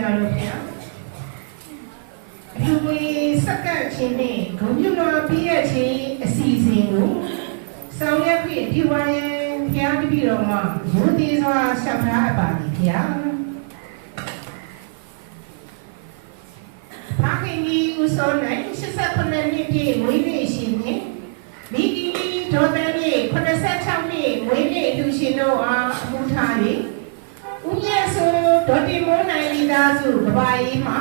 ရာတော်ဗျာအလူဝေစက္ကန့်ချင်းနဲ့ဂုံပြူတော်ပြည့်ရဲ့ချင်းအစီအစဉ်ကိုဆောင်ရွက်ပြီးဒီဝိုင်းဘုရားတပည့်တော်မှာရိုသေစွာဆက်ထားအပ်ပါသည်ဗျာဖခင်ကြီးဦးစောနိုင်89နှစ်ပြည့်မွေးနေ့ရှင်နဲ့မိဂီဒေါ်တန်ကြီး86နှစ်မွေးနေ့လူရှင်တို့အားအမှုထားပြီးဦးမြတ်ဆိုဒေါ်တင်မိုးနိုင်မိ သားစုကဘာရေးမှာ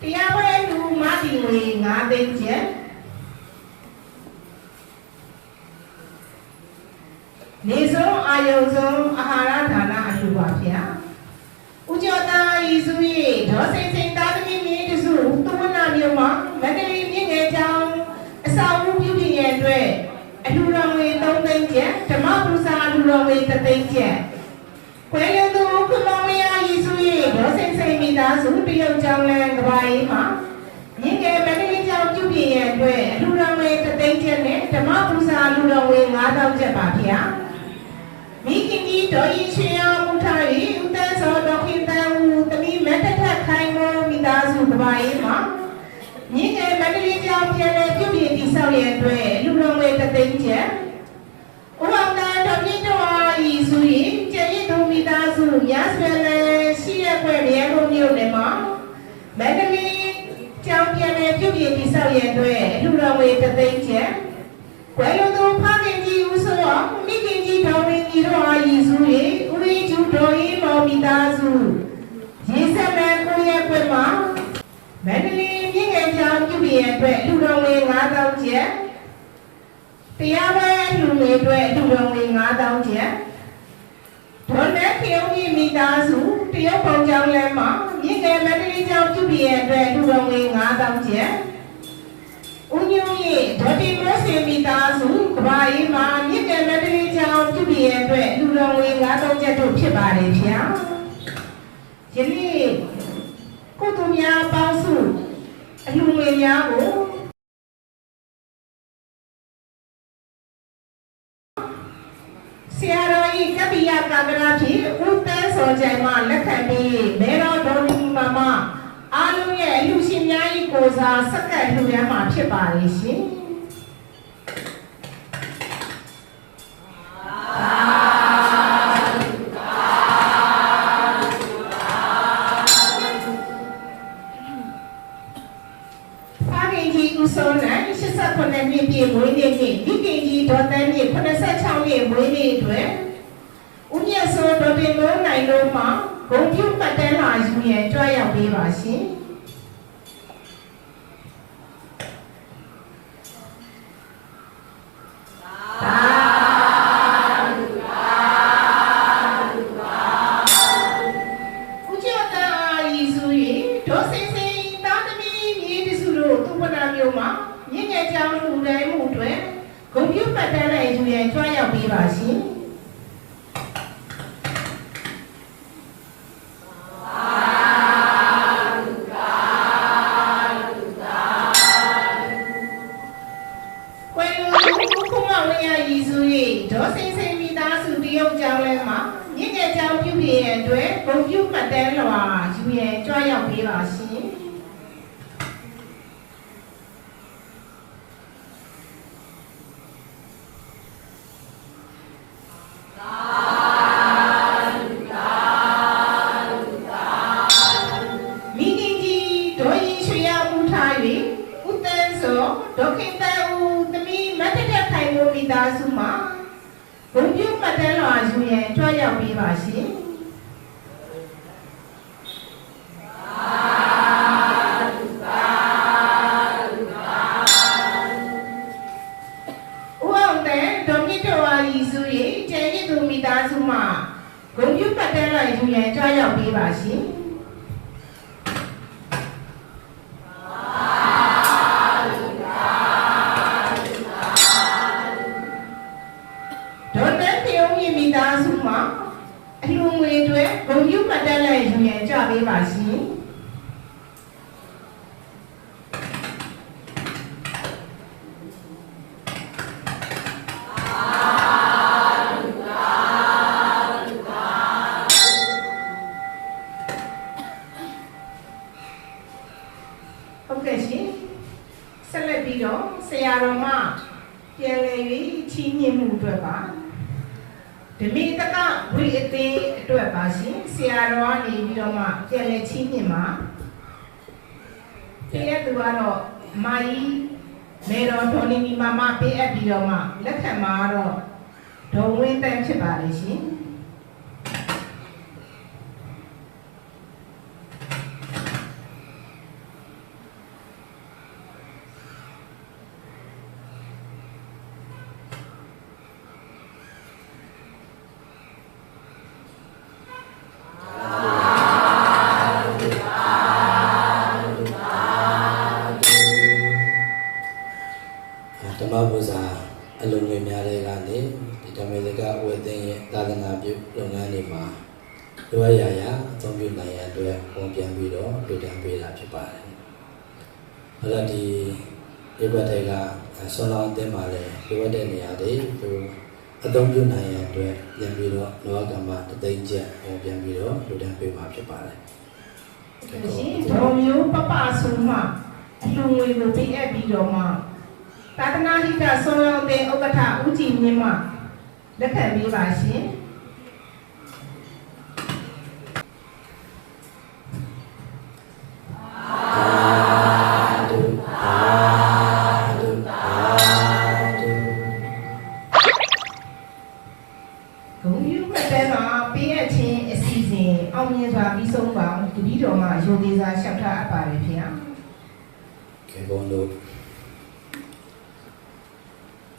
တရားဝဲလူမတီငွေ9သိန်းကျပ်နေဆုံးအာယုံဆုံးအာဟာရဒါနအလှူပါဗျာဦးကျော်သားဤစု၏ဒေါ်စိန်စိန်သားသမီးမြေတစုသူဝနာမြို့မှာမန္တလေးမြင့်ငယ်ကျောင်းအစာအုပ်ပြုပြင်ရန်အတွက်အလှူတော်ငွေ3သိန်းကျပ်ဓမ္မပူဇာအလှူတော်ငွေ3သိန်းကျပ် ရုတ်ကျောင်းလမ်းကဘာရေးမှာမြင့်ငယ်မန္တလေးကျောင်းပြုပြင်ရန်အတွက်အလှူတော်ငွေတသိန်းကျပ်နဲ့ဓမ္မပူဇာအလှူတော်ငွေ9000ကျပ်ပါဗျာမိခင်ကြီးဒေါ်ရင်ချွေအောင်မူထား၍ဦးတန်းစောဒေါခင်တန်းဦးတမီမတ်တထခိုင်မောမိသားစုကဘာရေးမှာမြင့်ငယ်မန္တလေးကျောင်းပြန်လည်ပြုပြင်တည်ဆောက်ရန်အတွက် 26ရက်အတွက်အထူးတော်ဝေတသိန်းကျပ်ကွယ်လွန်သူဖခင်ကြီးဦးစိုးအောင်မိခင်ကြီးဒေါ်ဝင်ကြီးတို့အားရည်စူး၍ဦးရင်းကျူဒေါ်ရင်းမော်မိသားစုရေဆက်မန်ကိုရဲ့ပွဲမှာမန္တလေးမြင်းငယ်ကျောင်းပြုပြင်အတွက်လူတော်ဝင်9000ကျပ်တရားပွဲလူတွေအတွက်လူတော်ဝင်9000ကျပ်ဒေါ်နဲ့ခင်ဦးကြီးမိသားစုတရုတ်ပုံကျောင်းလမ်းမှာမြင်းငယ်မန္တလေးကျောင်းပြုပြင်အတွက်လူတော်ဝင်9000ကျပ် ဦးညွန့်ရဲ့ဒေါ်တီမိုးစင်မိသားစုကဘာရေးမှာမြင့်ငယ်မန္တလေးကျောင်းပြုပြင်ရတဲ့လူတော်ဝင်9000ကျပ်တို့ဖြစ်ပါတယ်ဗျာယနေ့ကိုသူများပေါင်းစုအလူငွေများကိုဆရာတော်ဤကပ္ပိယကာကရာဖြင့်ဦးတန်းစောကြိုင်မှလက်ခံပြီးမေတော်ဒေါ်နီမမအားလုံးရဲ့အလူရှင်များ ဤကိုစားစက္ကန့်လှူရမ်းမှာဖြစ်ပါလေရှင် ရန်အတွက်ဂုံပြုမှတ်တမ်းလွှာယူရန်ကြွရောက်ပေးပါရှင် ဂုံပြုမှတ်တမ်းလွှာယူရန်ကြွရောက်ပေးပါရှင် ကြီးမေတော်ဒေါ်နီမီမာမပေးအပ်ပြီးတော့မှလက်ခံမှာတော့ဒေါ်ဝင်းတန်းဖြစ်ပါလေရှင် လူတန်းပေးတာဖြစ်ပါတယ်။အဲ့ဒါဒီဒီဘက်တွေကဆွမ်းလောင်းအသင်းမှာလည်းလိုအပ်တဲ့နေရာတွေသူအသုံးပြုနိုင်ရန်အတွက်ပြန်ပြီးတော့လောကမှာတသိန်းချက်ပုံပြန်ပြီးတော့လူတန်းပေးမှာဖြစ်ပါတယ်။ရှင်ဒေါ်မျိုးပပဆိုမှအလူငွေကိုပေးအပ်ပြီးတော့မှသာသနာ့ဟိတဆုံးရောင်းတဲ့ဥက္ကဋ္ဌဦးကြည်မြင့်မှလက်ခံပေးပါရှင် င်မြင်စွာပြီးဆုံးပါတပည့်တော်မှာယုံသေးစွာလျှောက်ထားအပ်ပါတယ်ဖေဟာကေဘုံတို့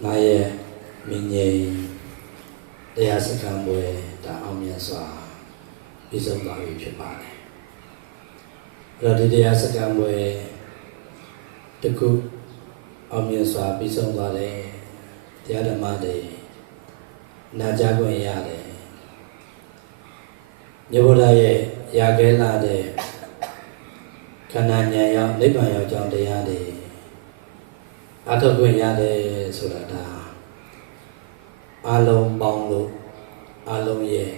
နာရဲ့မင်းကြီးတရားစခန်းပွဲဒါအောင်မြင်စွာပြီးဆုံးသွားပြီဖြစ်ပါတယ်အဲ့တော့ဒီတရားစခန်းပွဲတခုအောင်မြင်စွာပြီးဆုံးသွားတယ်တရားဓမ္မတွေနာကြားခွင့်ရတယ် မြေဘုရားရဲ့ရာခဲလာတဲ့ခန္ဓာဉာဏ်ရောက်နိဗ္ဗာန်ရောက်ကြောင်းတရားတွေအထောက်ခွင့်ရတယ်ဆိုတာဒါအလုံးပေါင်းလို့အလုံးရဲ့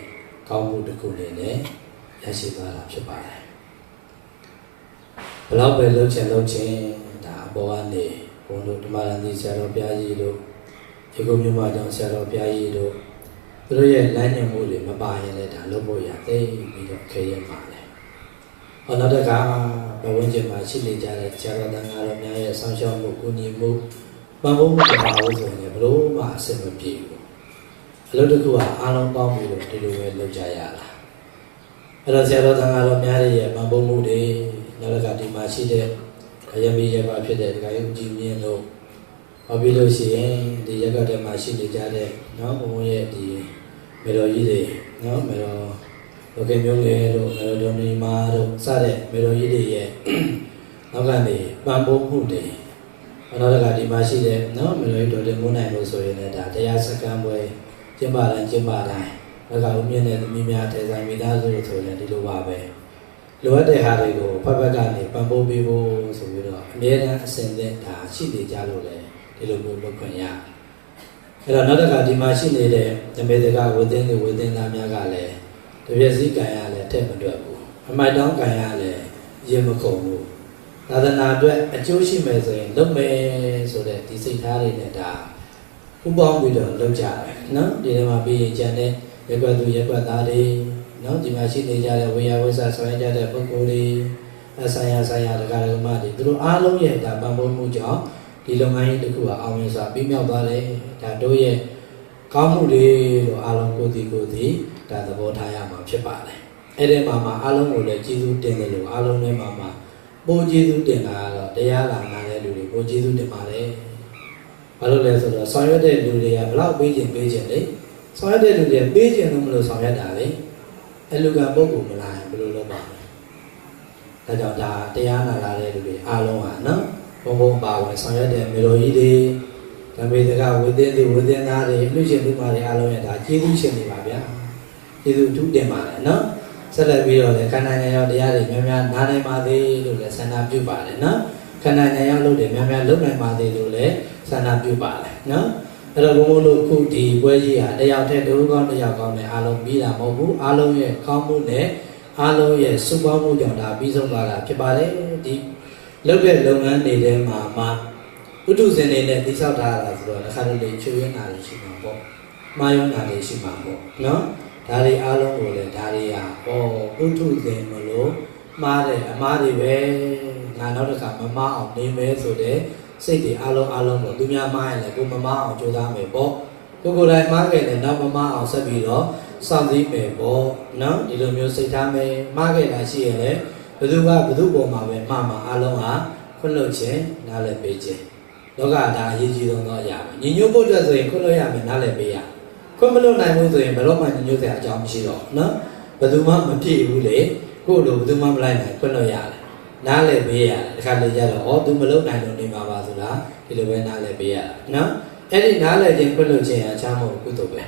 ကောင်းမှုတစ်ခုနဲ့လည်းရရှိသွားတာဖြစ်ပါတယ်ဘလောက်ပဲလှုပ်ချင်လှုပ်ချင်ဒါအပေါ်ကနေဘုန်းတို့ဓမ္မရန်ဒီဆရာတော်ဘုရားကြီးတို့ရေကုန်မြတ်မကျောင်းဆရာတော်ဘုရားကြီးတို့ သူတို့ရဲ့လမ်းညွှန်မှုတွေမပါရင်လည်းဒါလုပ်ဖို့ရသိပြီးတော့ခဲရမှာလေဟောနောက်တစ်ခါဘဝဝင်ကျင်မှာရှိနေကြတဲ့ဆရာတော်တန်ဃာတော်များရဲ့ဆောင်းရှောက်မှုကုညီမှုပံ့ပိုးမှုတပါလို့ဆိုရင်လည်းဘလို့မှအဆင်မပြေဘူးအလုပ်တစ်ခုကအားလုံးပေါင်းပြီးတော့ဒီလိုပဲလုပ်ကြရတာအဲ့တော့ဆရာတော်တန်ဃာတော်များရဲ့ပံ့ပိုးမှုတွေနောက်တစ်ခါဒီမှာရှိတဲ့ရမီရပါဖြစ်တဲ့ဒကာယုကြည်မြင့်တို့ဟောပြီးလို့ရှိရင်ဒီရက်ကတည်းမှာရှိနေကြတဲ့နော်ဘုံရဲ့ဒီ မေတော်ကြီးတွေနော်မေတော်ဒေါကေမျိုးငယ်တို့မေတော်ဒေါနီမာတို့စတဲ့မေတော်ကြီးတွေရဲ့နောက်ကနေပံ့ပိုးမှုတွေအနောက်တကဒီမှာရှိတဲ့နော်မေတော်ကြီးဒေါ်တင်မိုးနိုင်လို့ဆိုရင်လည်းဒါတရားစကံပွဲကျင်းပတိုင်းကျင်းပတိုင်းဘက်ကဦးမြင့်တဲ့သမီးများထဲဆိုင်မိသားစုတွေဆိုရင်ဒီလိုပါပဲလိုအပ်တဲ့ဟာတွေကိုဖက်ဖက်ကနေပံ့ပိုးပေးဖို့ဆိုပြီးတော့အမြဲတမ်းအစဉ်သင့်ဒါရှိနေကြလို့လေဒီလိုမျိုးလုပ်ခွင့်ရ အဲ့တော့နောက်တကဒီမှာရှိနေတဲ့ဓမေတကဝေသင်းတွေဝေသင်းသားများကလည်းတပြည့်စည်းကံရလဲထက်မတွက်ဘူးအမိုက်တောင်းကံရလဲရင်မကုန်ဘူးသာသနာအတွက်အကျိုးရှိမယ်ဆိုရင်လုပ်မယ်ဆိုတဲ့ဒီစိတ်ထားလေးနဲ့ဒါပူပေါင်းပြီးတော့လုပ်ကြတယ်နော်ဒီထဲမှာပြီးရင်ကျန်တဲ့ရက်ွက်သူရက်ွက်သားတွေနော်ဒီမှာရှိနေကြတဲ့ဝေယဝိဆာဆောင်ရကြတဲ့ပုဂ္ဂိုလ်တွေအဆိုင်ရဆိုင်ရဒကာဒကမတွေသူတို့အားလုံးရဲ့ဒါပံ့ပိုးမှုကြောင့် ဒီလုပ်ငန်းကြီးတစ်ခုကအောင်မြင်စွာပြီးမြောက်သွားတယ်ဒါတို့ရဲ့ကောင်းမှုလေးလို့အားလုံးကိုယ်စီကိုယ်စီဒါသဘောထားရမှာဖြစ်ပါတယ်အဲ့ဒီမှာမှာအားလုံးကိုလည်းကျေးဇူးတင်တယ်လို့အားလုံးထဲမှာမှာပိုကျေးဇူးတင်တာကတော့တရားလာနာတဲ့လူတွေပိုကျေးဇူးတင်ပါတယ်ဘာလို့လဲဆိုတော့ဆောင်ရွက်တဲ့လူတွေကဘလောက်ပေးခြင်းပေးခြင်းလေဆောင်ရွက်တဲ့လူတွေပေးခြင်းလို့မလို့ဆောင်ရွက်တာလေအဲ့လူကပုဂ္ဂိုလ်မလာရင်ဘယ်လိုလုပ်ပါလဲဒါကြောင့်ဒါတရားနာလာတဲ့လူတွေအားလုံးဟာနော် ဘုံဘုံပါဝင်ဆောင်ရွက်တဲ့မေလိုကြီးတွေဓမ္မေတကဝိသင်းတွေဝိသင်းသားတွေလူရှင်လူမတွေအားလုံးရဲ့ဒါကျေးဇူးရှင်တွေပါဗျာကျေးဇူးတူးတင်ပါတယ်နော်ဆက်လက်ပြီးတော့လည်းခန္ဓာဉာဏ်ရောက်တရားတွေများများနားနိုင်ပါသေးလို့လည်းဆန္ဒပြုပါတယ်နော်ခန္ဓာဉာဏ်ရောက်လို့တွေများများလုံနိုင်ပါသေးလို့လည်းဆန္ဒပြုပါတယ်နော်အဲ့တော့ဘုံဘုံတို့အခုဒီပွဲကြီးဟာတယောက်တည်းဒုကောင်းတယောက်ကောင်းနဲ့အားလုံးပြီးတာမဟုတ်ဘူးအားလုံးရဲ့ကောင်းမှုနဲ့အားလုံးရဲ့စုပေါင်းမှုကြောင့်ဒါပြီးဆုံးသွားတာဖြစ်ပါတယ်ဒီ လုပ်တဲ့လုပ်ငန်းတွေထဲမှာမှဥတုစင်နေနဲ့တိဆောက်ထားတာဆိုတော့တစ်ခါတလေချွေရင်းတာတွေရှိမှာပေါ့မှားယွင်းတာတွေရှိမှာပေါ့နော်ဒါတွေအားလုံးကိုလည်းဒါတွေကဩဥတုစင်မလို့မှားတယ်အမှားတွေပဲငါနောက်တစ်ခါမမှားအောင်နေမယ်ဆိုတဲ့စိတ်တွေအားလုံးအားလုံးပေါ့သူများမှားရင်လည်းကိုမမှားအောင်ကြိုးစားမယ်ပေါ့ကိုကိုယ်တိုင်မှားခဲ့တယ်နောက်မမှားအောင်ဆက်ပြီးတော့စောင့်သိမယ်ပေါ့နော်ဒီလိုမျိုးစိတ်ထားမယ်မှားခဲ့တာရှိရင်လည်း ဘယ်သူကဘယ်သူပေါ်မှာပဲမှားမှာအားလုံးဟာခွင့်လွှတ်ခြင်းနားလည်ပေးခြင်းလောကဒါအရေးကြီးဆုံးသောအရာပဲညီညွတ်ဖို့အတွက်ဆိုရင်ခွင့်လွှတ်ရမယ်နားလည်ပေးရခွင့်မလွှတ်နိုင်ဘူးဆိုရင်ဘယ်တော့မှညီညွတ်စရာအကြောင်းမရှိတော့ဘူးနော်ဘယ်သူမှမဖြစ်ဘူးလေကိုယ့်လိုဘယ်သူမှမလိုက်နိုင်ခွင့်လွှတ်ရတယ်နားလည်ပေးရတယ်ဒီခါလေကြတော့ဩ तू မလုပ်နိုင်လို့နေမှာပါဆိုတာဒီလိုပဲနားလည်ပေးရတာနော်အဲ့ဒီနားလည်ခြင်းခွင့်လွှတ်ခြင်းအချမ်းမဟုတ်ကုသိုလ်ပဲ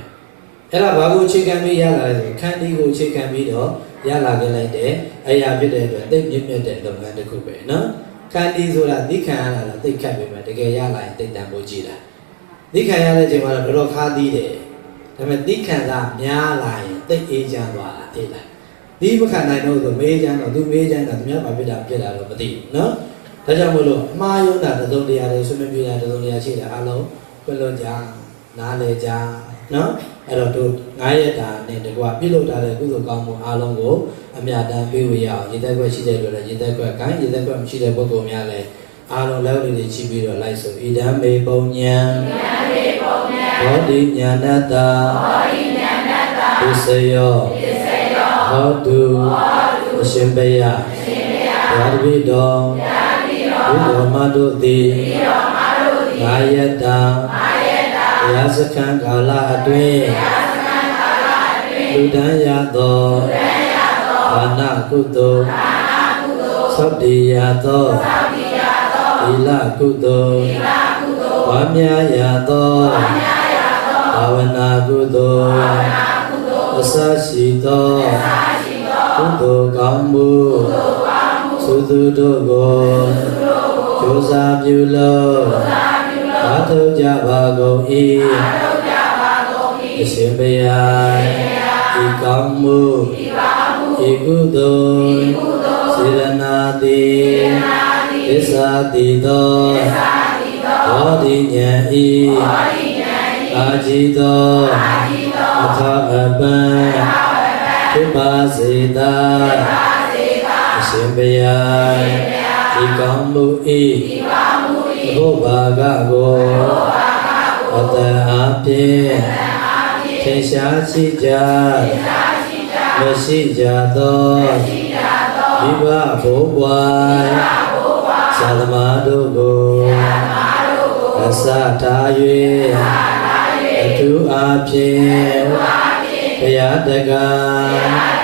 အဲ့ဒါဘာကိုအခြေခံပြီးရလာလဲဆိုခန္တီကိုအခြေခံပြီးတော့ရလာခဲ့လိုက်တဲ့အရာဖြစ်တဲ့အတွက်သိမြင့်မြတ်တဲ့လုပ်ငန်းတစ်ခုပဲနော်ခန္တီဆိုတာသိခံရတာသိခတ်ပြီမှာတကယ်ရလာရင်သိတန်ဖို့ကြည်လာသိခံရတဲ့ချိန်မှာတော့တော်တော်ခါသီးတယ်ဒါပေမဲ့သိခံတာများလာရင်သိအေးချမ်းသွားတာသိလားဒီမခံနိုင်တော့ဆိုမေးချမ်းတော့သူမေးချမ်းတာသူများဘာဖြစ်တာဖြစ်တာတော့မသိဘူးနော်ဒါကြောင့်မို့လို့အမှားယုံတာသုံးတရားတွေဆွေးနွေးပြတာသုံးတရားရှိတာအလုံးပြလို့ကြနားလေကြ နော်အဲ့တော့တို့9ရက်တာနဲ့တကွာပြုလုပ်ထားတဲ့ကုသိုလ်ကောင်းမှုအားလုံးကိုအမြတ်တမ်းပေးဝေရအောင်ရေသက်ခွက်ရှိတဲ့လူလည်းရေသက်ခွက်ကိုင်းရေသက်ခွက်မရှိတဲ့ပုဂ္ဂိုလ်များလည်းအားလုံးလက်တွေချီးပြီးတော့လိုက်ဆိုဣဒံမေပုံညာဘောဓိညာဏတဘောဓိညာဏတဒုစယောဒုစယောဟောတုဟောတုအရှင်ဘယအရှင်ဘယသာတိတော်သာတိတော်ဘုဒ္ဓမတုတိဘုဒ္ဓမတုတိကာယတကာယ ရားစခန်းကာလအတွင်းလူတန်းရသောဘာနာကုသိုလ်သောတိယသောသီလကုသိုလ်ဝါမြာရသောဘာဝနာကုသိုလ်အစရှိသောကုသိုလ်ကောင်းမှုသုသူတို့ကိုကြိုးစားပြုလို့ အားထုတ်ကြပါကုန်၏အရှင်ဘုရားဤကောင်းမှုဤကုသိုလ်စေရနာတိသစ္စာတိသောဘောဓိဉာဏ်ဤအာจิตသောအခါအပံဖြစ်ပါစေသာအရှင်ဘုရားဤကောင်းမှုဤ ဘုဘာကကိုအတ္တအဖြင့်သင်ရှားရှိကြမရှိကြသောမိဘဘိုးဘွားသာသမာတို့ကိုအစထား၍အထူးအားဖြင့်ဘုရားတကား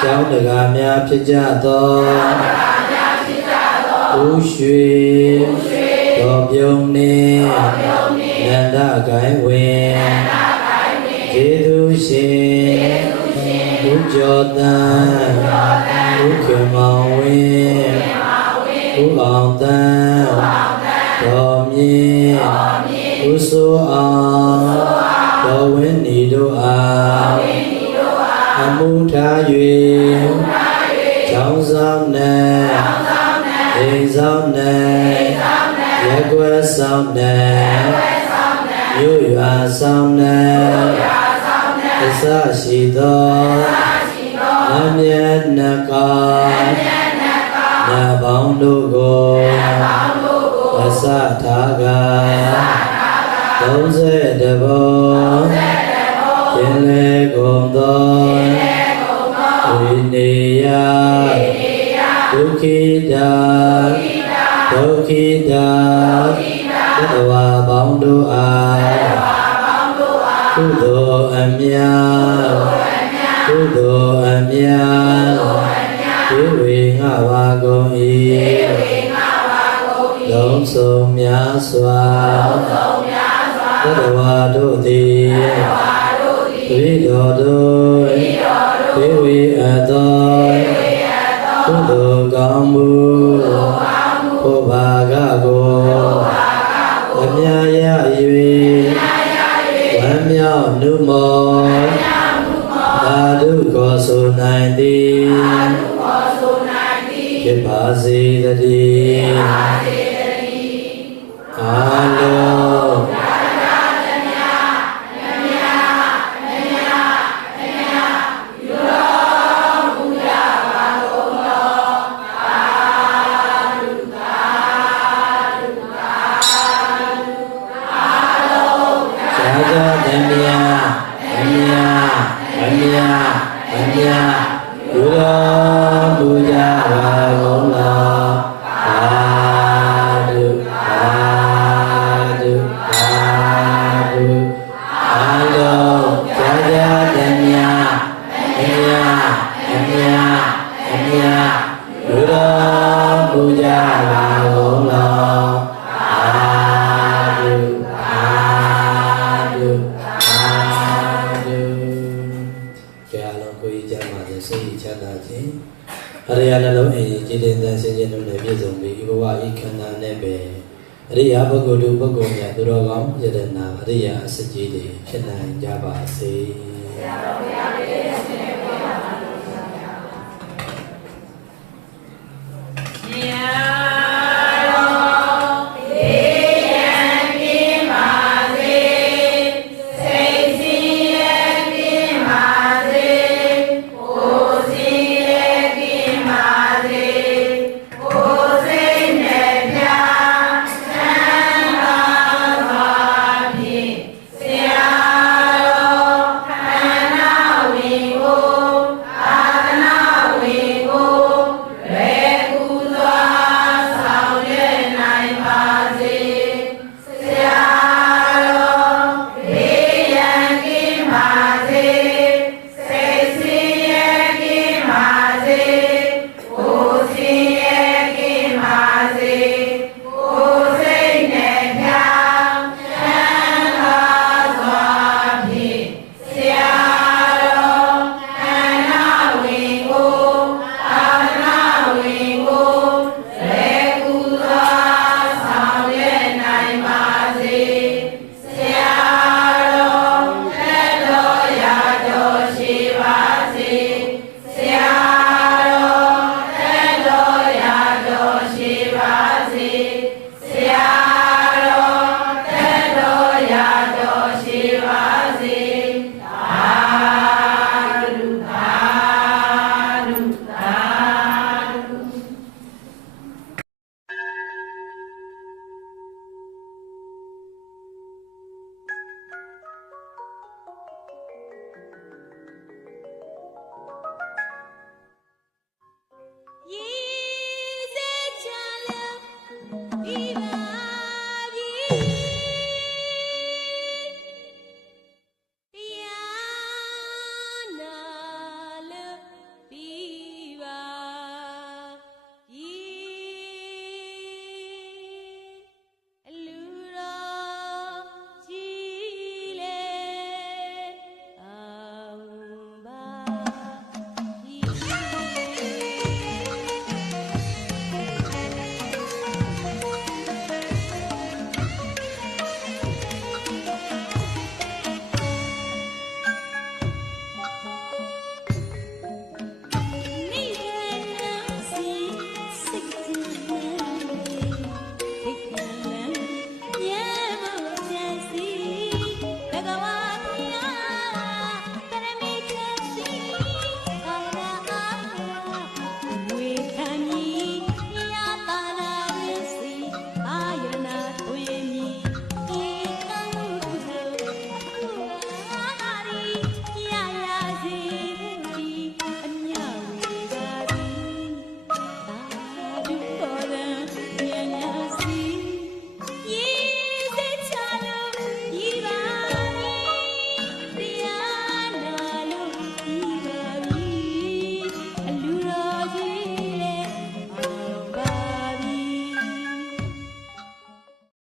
ကျောင်းတကားများဖြစ်ကြသောဦးရွှေ တော်ပြုံနှင့်နန္ဒဂိုင်းဝင်ကျေးဇူးရှင်ဦးကျော်တန်ဦးခင်မောင်ဝင်းဦးအောင်တန်တော်မြင့်ဦးစိုးအောင် ဆောင်နဲ့မြို့ရွာဆောင်နဲ့အစရှိသောအမြတ်နကာနတ်ပေါင်းတို့ကိုအစထားက30ဘောရှင်လေကုန်သော သ စေစိတ်ချမ်းသာခြင်းအရိယာနှလုံးအိမ်ကြည်တင်တဲ့ဆင်ခြင်တို့နဲ့ပြည့်စုံပြီးဤဘဝဤခန္ဓာနဲ့ပဲအရိယာပုဂ္ဂိုလ်တို့ပုဂ္ဂိုလ်များသူတော်ကောင်းယတနာအရိယာအစစ်ကြီးတွေဖြစ်နိုင်ကြပါစေ။